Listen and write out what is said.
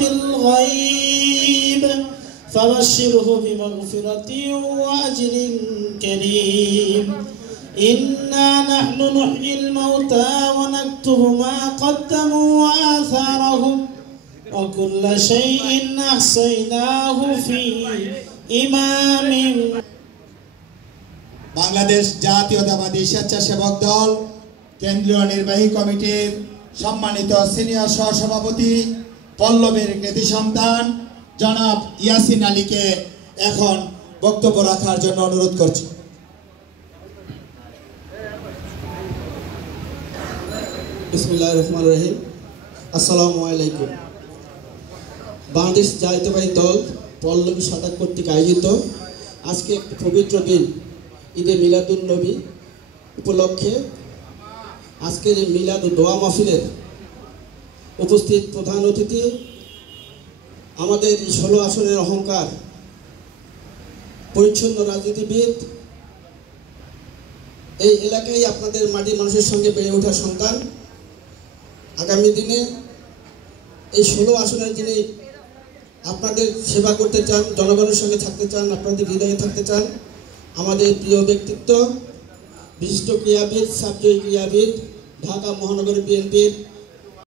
بالغيب فبشره بمغفرة وأجر كريم إنا نحن نحيي الموتى ونكتب ما قدموا وآثارهم وكل شيء أحصيناه في إمام বাংলাদেশ জাতীয়তাবাদী স্বেচ্ছাসেবক দল কেন্দ্রীয় নির্বাহী কমিটির সম্মানিত সিনিয়র সহসভাপতি পল্লবীর কৃতি সন্তান জনাব ইয়াসিন আলীকে এখন বক্তব্য রাখার জন্য অনুরোধ করছি। বিসমিল্লাহির রহমানির রহিম। আসসালামু আলাইকুম। বাংলাদেশ জাতীয়তাবাদী দল পল্লবী শাখা কর্তৃক আয়োজিত আজকে পবিত্র দিন ঈদে মিলাদুন নবী উপলক্ষে আজকের এই মিলাদ ও দোয়া মাহফিলের উপস্থিত প্রধান অতিথি আমাদের 16 আসনের অহংকার পরিচ্ছন্ন রাজনীতিবিদ, এই এলাকায় আপনাদের মাটির মানুষের সঙ্গে বেড়ে ওঠা সন্তান, আগামী দিনে এই 16 আসনের যিনি আপনাদের সেবা করতে চান, জনগণের সঙ্গে থাকতে চান, আপনাদের হৃদয়ে থাকতে চান, আমাদের প্রিয় ব্যক্তিত্ব বিশিষ্ট ক্রীড়াবিদ, সাবজয়ী ক্রীড়াবিদ, ঢাকা মহানগর বিএনপির